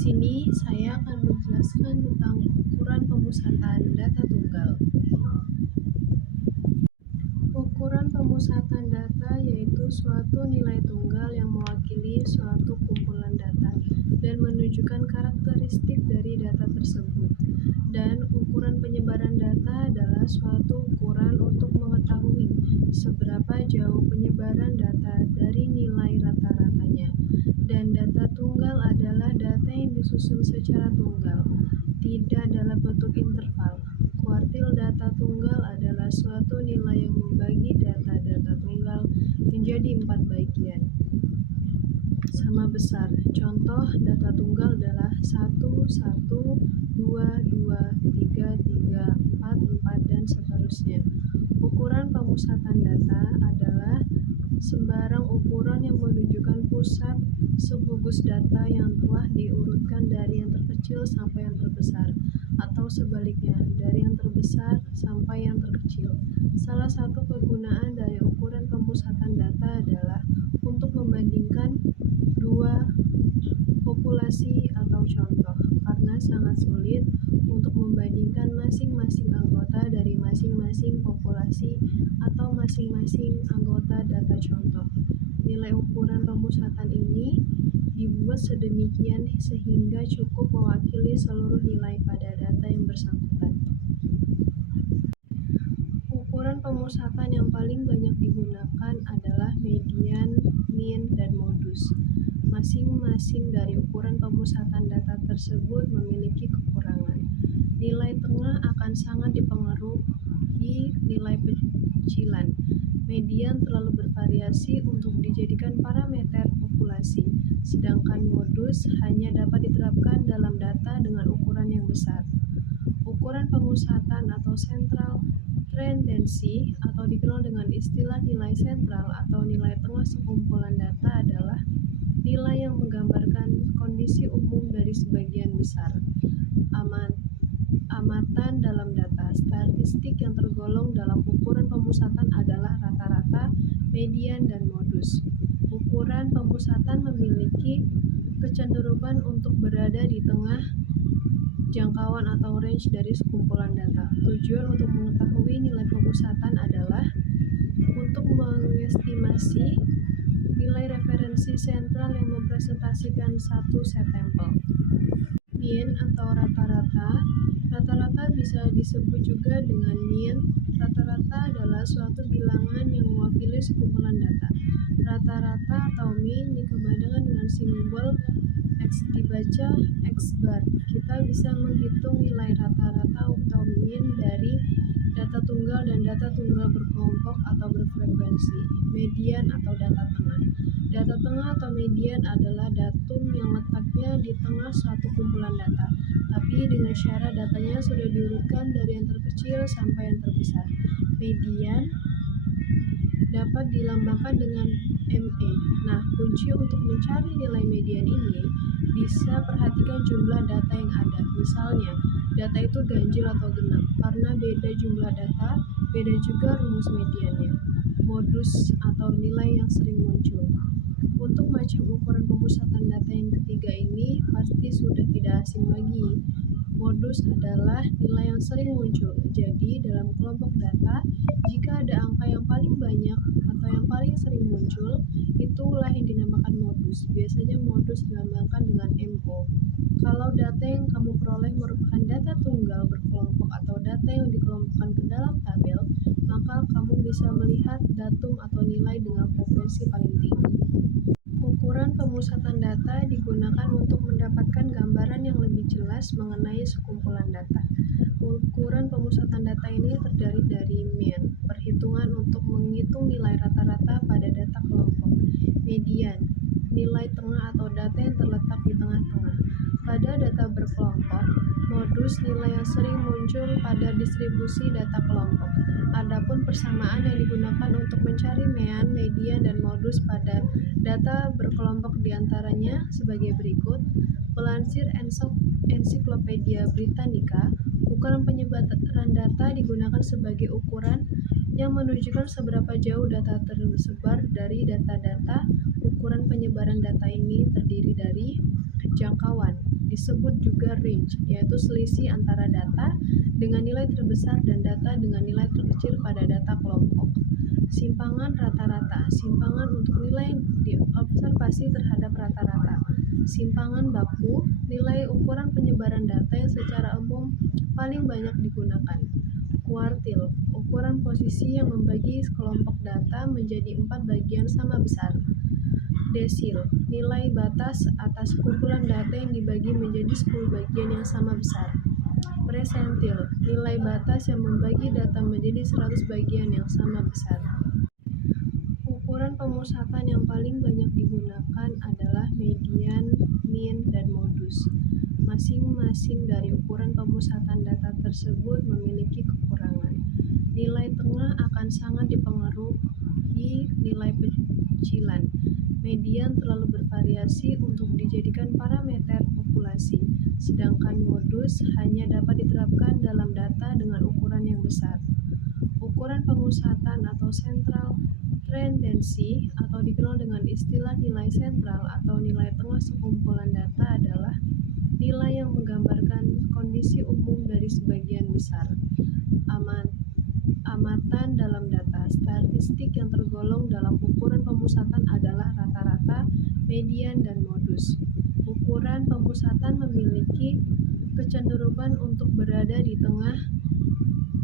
sini saya akan menjelaskan tentang ukuran pemusatan data tunggal. Ukuran pemusatan data yaitu suatu nilai tunggal yang mewakili suatu kumpulan data dan menunjukkan karakteristik dari data tersebut. Dan ukuran penyebaran data adalah suatu ukuran untuk mengetahui seberapa jauh penyebaran data dari nilai rata-ratanya. Dan data tunggal adalah data yang disusun secara tunggal, tidak dalam bentuk interval. Kuartil data tunggal adalah suatu nilai yang membagi data-data tunggal menjadi 4 bagian sama besar. Contoh data tunggal adalah 1, 1, 2, 2, 3, 3, 4, 4, dan seterusnya. Ukuran pemusatan data adalah sembarang ukuran yang menunjukkan pusat subgugus data yang telah diurutkan dari yang terkecil sampai yang terbesar, atau sebaliknya, dari yang terbesar sampai yang terkecil. Salah satu kegunaan dari ukuran pemusatan data adalah untuk membandingkan dua populasi atau contoh, karena sangat sulit untuk membandingkan masing-masing anggota dari masing-masing populasi atau masing-masing anggota data contoh. Nilai ukuran pemusatan ini dibuat sedemikian sehingga cukup mewakili seluruh nilai pada data yang bersangkutan. Ukuran pemusatan yang paling banyak digunakan adalah median, mean, dan modus. Masing-masing dari ukuran pemusatan data tersebut memiliki kekurangan. Nilai tengah akan sangat dipengaruhi nilai pecilan. Median terlalu bervariasi untuk dijadikan parameter populasi, sedangkan modus hanya dapat diterapkan dalam data dengan ukuran yang besar. Ukuran pemusatan atau central tendency atau dikenal dengan istilah nilai sentral atau nilai tengah sekumpulan data adalah nilai yang menggambarkan kondisi umum dari sebagian besar amatan dalam data. Statistik yang tergolong dalam ukuran pemusatan adalah rata-rata, median, dan modus. Ukuran pemusatan memiliki kecenderungan untuk berada di tengah jangkauan atau range dari sekumpulan data. Tujuan untuk mengetahui nilai pemusatan adalah untuk mengestimasi nilai referensi sentral yang mempresentasikan satu set sampel. Mean atau rata-rata. Rata-rata bisa disebut juga dengan mean. Rata-rata adalah suatu bilangan yang mewakili sekumpulan data. Rata-rata atau mean dikembangkan dengan simbol X dibaca X bar. Kita bisa menghitung nilai rata-rata atau mean dari data tunggal dan data tunggal berkelompok atau berfrekuensi. Median atau data tengah. Data tengah atau median adalah datum yang letaknya di tengah suatu kumpulan data, tapi dengan syarat datanya sudah diurutkan dari yang terkecil sampai yang terbesar. Median dapat dilambangkan dengan ME. Nah, kunci untuk mencari nilai median ini bisa perhatikan jumlah data yang ada. Misalnya, data itu ganjil atau genap. Karena beda jumlah data, beda juga rumus mediannya. Modus atau nilai yang sering muncul. Untuk macam ukuran pemusatan data yang ketiga ini pasti sudah tidak asing lagi. Modus adalah nilai yang sering muncul. Jadi, dalam kelompok data, jika ada angka yang paling banyak atau yang paling sering muncul, itulah yang dinamakan modus. Biasanya modus dilambangkan dengan MO. Kalau data yang kamu peroleh merupakan data tunggal berkelompok atau data yang dikelompokkan ke dalam tabel, maka kamu bisa melihat datum atau nilai dengan frekuensi paling tinggi. Ukuran pemusatan data digunakan untuk mendapatkan gambaran yang lebih jelas mengenai sekumpulan data. Ukuran pemusatan data ini terdiri dari mean, perhitungan untuk menghitung nilai rata-rata pada data kelompok. Median, nilai tengah atau data yang terletak di tengah-tengah. Pada data berkelompok, modus nilai yang sering muncul pada distribusi data kelompok. Adapun persamaan yang digunakan untuk mencari mean, median, dan modus pada data berkelompok diantaranya sebagai berikut. Melansir Ensiklopedia Britannica, ukuran penyebaran data digunakan sebagai ukuran yang menunjukkan seberapa jauh data tersebar dari data-data. Ukuran penyebaran data ini terdiri dari jangkauan, disebut juga range, yaitu selisih antara data dengan nilai terbesar dan data dengan nilai terkecil pada data kelompok. Simpangan rata-rata, simpangan untuk nilai diobservasi terhadap rata-rata. Simpangan baku, nilai ukuran penyebaran data yang secara umum paling banyak digunakan. Kuartil, ukuran posisi yang membagi kelompok data menjadi 4 bagian sama besar. Desil, nilai batas atas kumpulan data yang dibagi menjadi 10 bagian yang sama besar. Persentil, nilai batas yang membagi data menjadi 100 bagian yang sama besar. Ukuran pemusatan yang paling banyak digunakan adalah median, mean, dan modus. Masing-masing dari ukuran pemusatan data tersebut memiliki kekurangan. Nilai tengah akan sangat dipengaruhi nilai pecilan. Median terlalu bervariasi untuk dijadikan parameter populasi, sedangkan modus hanya dapat diterapkan dalam data dengan ukuran yang besar. Ukuran pemusatan atau central tendency atau dikenal dengan istilah nilai sentral atau nilai tengah sekumpulan data adalah nilai yang menggambarkan kondisi umum dari sebagian besar amatan dalam data. Statistik yang tergolong dalam ukuran pemusatan adalah rata-rata, median, dan modus. Ukuran pemusatan memiliki kecenderungan untuk berada di tengah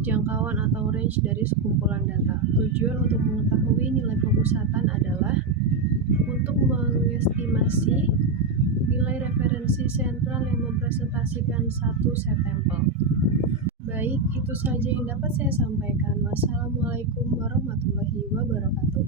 jangkauan atau range dari sekumpulan data. Tujuan untuk mengetahui nilai pemusatan adalah untuk mengestimasi nilai referensi sentral yang mempresentasikan satu set sampel. Baik, itu saja yang dapat saya sampaikan. Wassalamualaikum warahmatullahi wabarakatuh.